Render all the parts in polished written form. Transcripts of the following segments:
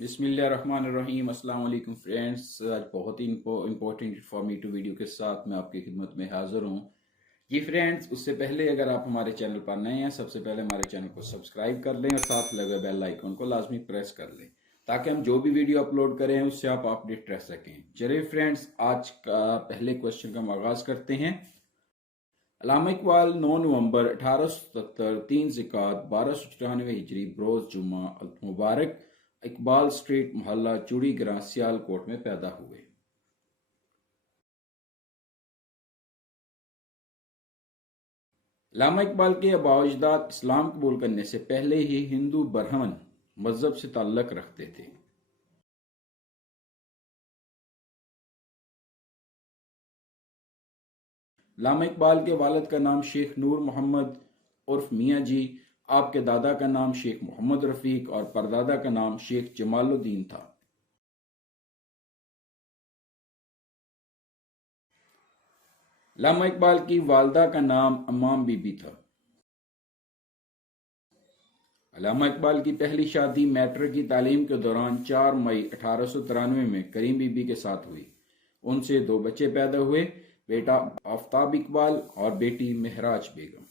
بسم اللہ الرحمن الرحیم۔ السلام علیکم فرینڈز، آج بہت ہی امپورٹنٹ انفارمیٹو ویڈیو کے ساتھ میں آپ کی خدمت میں حاضر ہوں۔ جی فرینڈز، اس سے پہلے اگر آپ ہمارے چینل پر نئے ہیں، سب سے پہلے ہمارے چینل کو سبسکرائب کر لیں اور ساتھ لگے بیل آئیکن کو لازمی پریس کر لیں تاکہ ہم جو بھی ویڈیو اپلوڈ کریں اس سے آپ اپڈیٹ رہ سکیں۔ چلیے فرینڈز، آج کا پہلے کوشچن کا آغاز کرتے ہیں۔ علامہ اقبال 9 نومبر 1877 3 ذکات 1294 ہجری بروز جمعہ مبارک اقبال اسٹریٹ محلہ چوڑی گراں سیال کوٹ میں پیدا ہوئے۔ علامہ اقبال کے آباء و اجداد اسلام قبول کرنے سے پہلے ہی ہندو برہمن مذہب سے تعلق رکھتے تھے۔ علامہ اقبال کے والد کا نام شیخ نور محمد عرف میاں جی، آپ کے دادا کا نام شیخ محمد رفیق اور پردادا کا نام شیخ جمال الدین تھا۔ علامہ اقبال کی والدہ کا نام امام بی بی تھا۔ علامہ اقبال کی پہلی شادی میٹرک کی تعلیم کے دوران 4 مئی 1893 میں کریم بی بی کے ساتھ ہوئی۔ ان سے 2 بچے پیدا ہوئے، بیٹا آفتاب اقبال اور بیٹی مہراج بیگم۔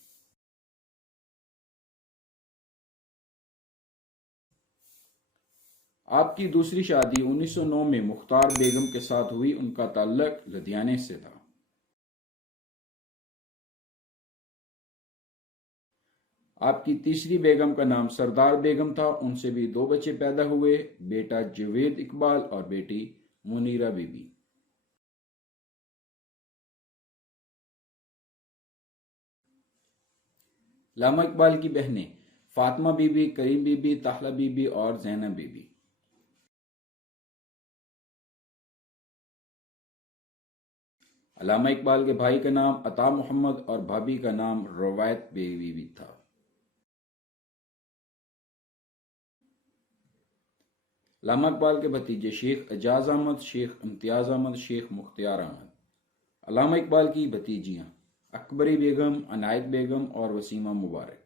آپ کی دوسری شادی 1909 میں مختار بیگم کے ساتھ ہوئی، ان کا تعلق لدھیانے سے تھا۔ آپ کی تیسری بیگم کا نام سردار بیگم تھا، ان سے بھی 2 بچے پیدا ہوئے، بیٹا جوید اقبال اور بیٹی منیرہ بی بی۔ علامہ اقبال کی بہنیں Fatima Bibi, Karim Bibi, Tahila Bibi اور زینب بی بی۔ علامہ اقبال کے بھائی کا نام عطا محمد اور بھابھی کا نام روایت بی بی تھا۔ علامہ اقبال کے بھتیجے شیخ اعجاز احمد، شیخ امتیاز احمد، شیخ مختار احمد۔ علامہ اقبال کی بھتیجیاں اکبری بیگم، عنایت بیگم اور وسیمہ مبارک۔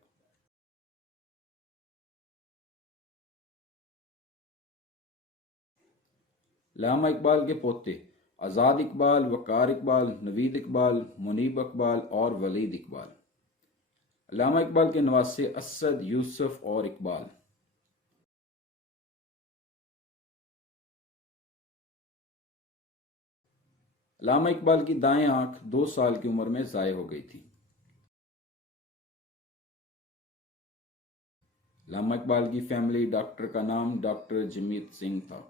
علامہ اقبال کے پوتے آزاد اقبال، وقار اقبال، نوید اقبال، منیب اقبال اور ولید اقبال۔ علامہ اقبال کے نواسے اسد، یوسف اور اقبال۔ علامہ اقبال کی دائیں آنکھ 2 سال کی عمر میں ضائع ہو گئی تھی۔ علامہ اقبال کی فیملی ڈاکٹر کا نام ڈاکٹر جمیت سنگھ تھا۔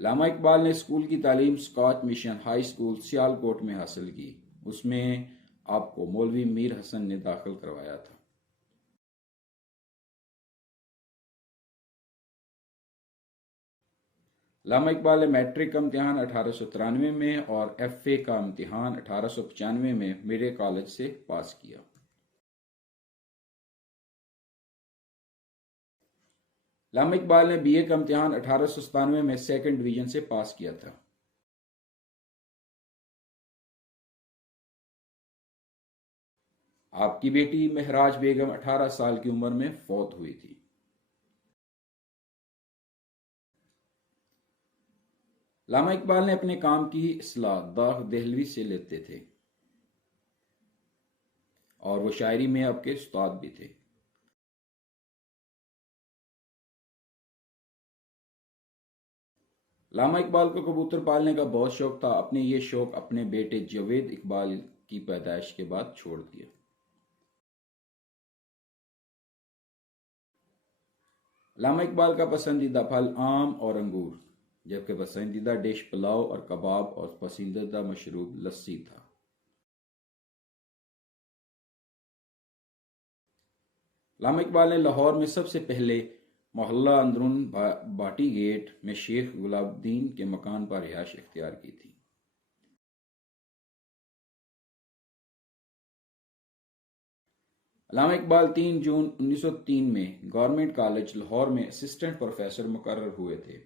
علامہ اقبال نے اسکول کی تعلیم اسکاچ مشن ہائی اسکول سیال کوٹ میں حاصل کی، اس میں آپ کو مولوی میر حسن نے داخل کروایا تھا۔ علامہ اقبال نے میٹرک کا امتحان 1893 میں اور ایف اے کا امتحان 1895 میں میرے کالج سے پاس کیا۔ علامہ اقبال نے بی اے کا امتحان 1897 میں 2nd ڈویژن سے پاس کیا تھا۔ آپ کی بیٹی مہراج بیگم 18 سال کی عمر میں فوت ہوئی تھی۔ علامہ اقبال نے اپنے کام کی اصلاح داغ دہلوی سے لیتے تھے اور وہ شاعری میں آپ کے استاد بھی تھے۔ علامہ اقبال کو کبوتر پالنے کا بہت شوق تھا، اپنے یہ شوق اپنے بیٹے جوید اقبال کی پیدائش کے بعد چھوڑ دیا۔ علامہ اقبال کا پسندیدہ پھل آم اور انگور، جبکہ پسندیدہ ڈش پلاؤ اور کباب اور پسندیدہ مشروب لسی تھا۔ علامہ اقبال نے لاہور میں سب سے پہلے محلہ اندرون باٹی گیٹ میں شیخ گلاب الدین کے مکان پر رہائش اختیار کی تھی۔ علامہ اقبال 3 جون 1903 میں گورنمنٹ کالج لاہور میں اسسٹنٹ پروفیسر مقرر ہوئے تھے۔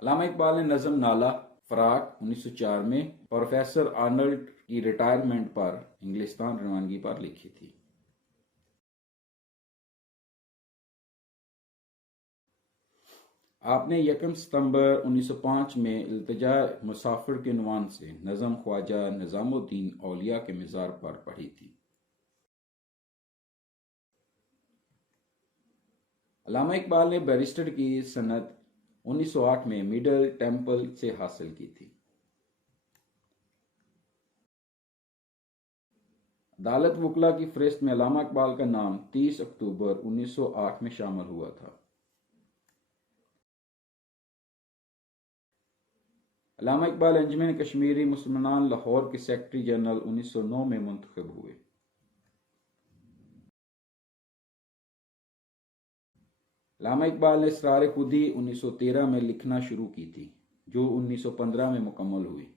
علامہ اقبال نے نظم نالہ فراق 1904 میں پروفیسر آرنلڈ کی ریٹائرمنٹ پر انگلستان روانگی پر لکھی تھی۔ آپ نے 1 ستمبر 1905 میں التجا مسافر کے عنوان سے نظم خواجہ نظام الدین اولیاء کے مزار پر پڑھی تھی۔ علامہ اقبال نے بیرسٹر کی سنت 1908 میں مڈل ٹیمپل سے حاصل کی تھی۔ عدالت وکلا کی فہرست میں علامہ اقبال کا نام 30 اکتوبر 1908 میں شامل ہوا تھا۔ علامہ اقبال انجمن کشمیری مسلمانان لاہور کے سیکرٹری جنرل 1909 میں منتخب ہوئے۔ علامہ اقبال نے اسرار خودی 1913 میں لکھنا شروع کی تھی، جو 1915 میں مکمل ہوئی۔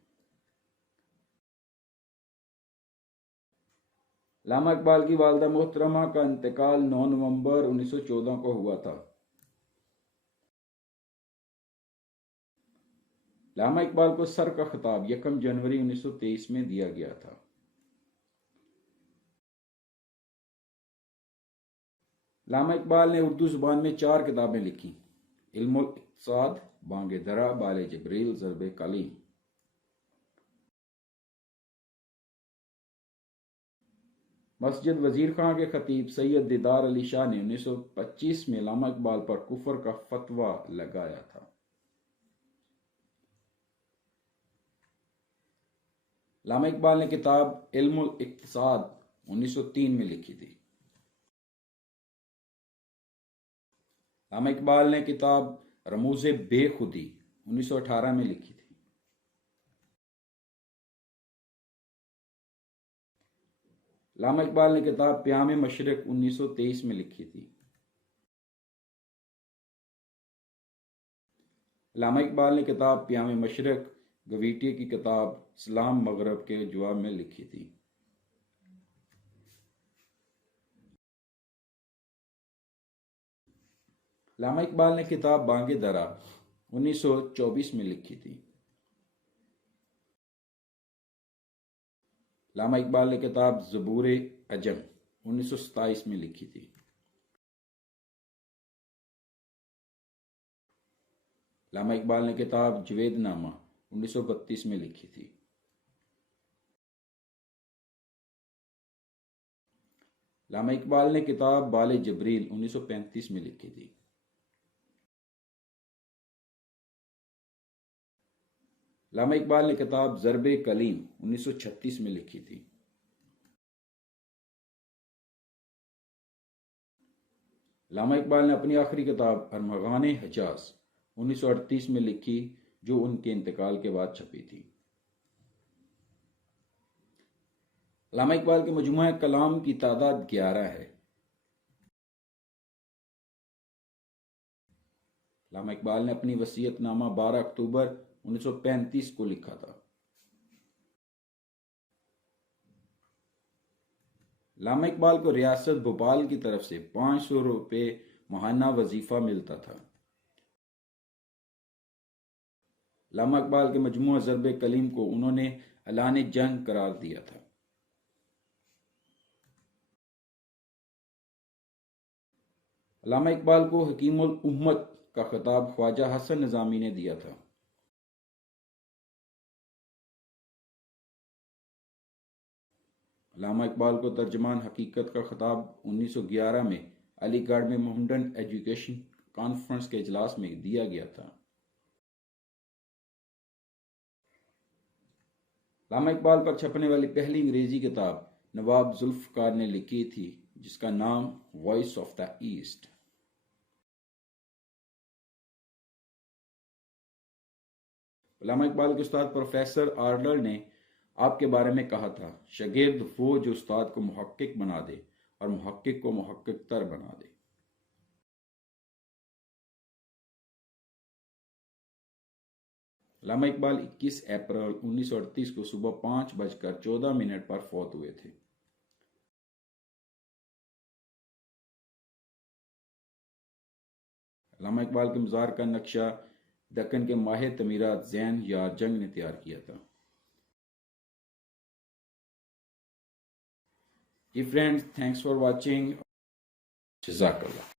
علامہ اقبال کی والدہ محترمہ کا انتقال 9 نومبر 1914 کو ہوا تھا۔ علامہ اقبال کو سر کا خطاب 1 جنوری 1923 میں دیا گیا تھا۔ علامہ اقبال نے اردو زبان میں 4 کتابیں لکھی: علم الاقتصاد، بانگ درا، بال جبریل، ضرب کلیم۔ مسجد وزیر خان کے خطیب سید دیدار علی شاہ نے 1925 میں علامہ اقبال پر کفر کا فتویٰ لگایا تھا۔ علامہ اقبال نے کتاب علم الاقتصاد 1903 میں لکھی تھی۔ علامہ اقبال نے کتاب رموز بے خودی 1918 میں لکھی تھی۔ علامہ اقبال نے کتاب پیام مشرق 1923 میں لکھی تھی۔ علامہ اقبال نے کتاب پیام مشرق گویٹی کی کتاب سلام مغرب کے جواب میں لکھی تھی۔ علامہ اقبال نے کتاب بانگ درا 1924 میں لکھی تھی۔ علامہ اقبال نے کتاب زبور عجم 1927 میں لکھی تھی۔ علامہ اقبال نے کتاب جوید نامہ 1932 میں لکھی تھی۔ علامہ اقبال نے کتاب بال جبریل 1935 میں لکھی تھی۔ علامہ اقبال نے کتاب ضرب کلیم 1936 میں لکھی تھی۔ علامہ اقبال نے اپنی آخری کتاب ارمغان حجاز 1938 میں لکھی، جو ان کے انتقال کے بعد چھپی تھی۔ علامہ اقبال کے مجموعہ کلام کی تعداد 11 ہے۔ علامہ اقبال نے اپنی وصیت نامہ 12 اکتوبر 1935 کو لکھا تھا۔ علامہ اقبال کو ریاست بھوپال کی طرف سے 500 روپے ماہانہ وظیفہ ملتا تھا۔ علامہ اقبال کے مجموعہ ضرب کلیم کو انہوں نے اعلان جنگ قرار دیا تھا۔ علامہ اقبال کو حکیم الامت کا خطاب خواجہ حسن نظامی نے دیا تھا۔ علامہ اقبال کو ترجمان حقیقت کا خطاب 1911 میں علی گڑھ میں محمدن ایجوکیشن کانفرنس کے اجلاس میں دیا گیا تھا۔ علامہ اقبال پر چھپنے والی پہلی انگریزی کتاب نواب ذوالفقار نے لکھی تھی، جس کا نام وائس آف دا ایسٹ۔ علامہ اقبال کے استاد پروفیسر آرنلڈ نے آپ کے بارے میں کہا تھا: شاگرد وہ جو استاد کو محقق بنا دے اور محقق کو محقق تر بنا دے۔ علامہ اقبال 21 اپریل 1938 کو صبح 5:14 پر فوت ہوئے تھے۔ علامہ اقبال کے مزار کا نقشہ دکن کے ماہر تعمیرات زین یار جنگ نے تیار کیا تھا۔ جی فرینڈس، تھینکس فار واچنگ. جزاک اللہ.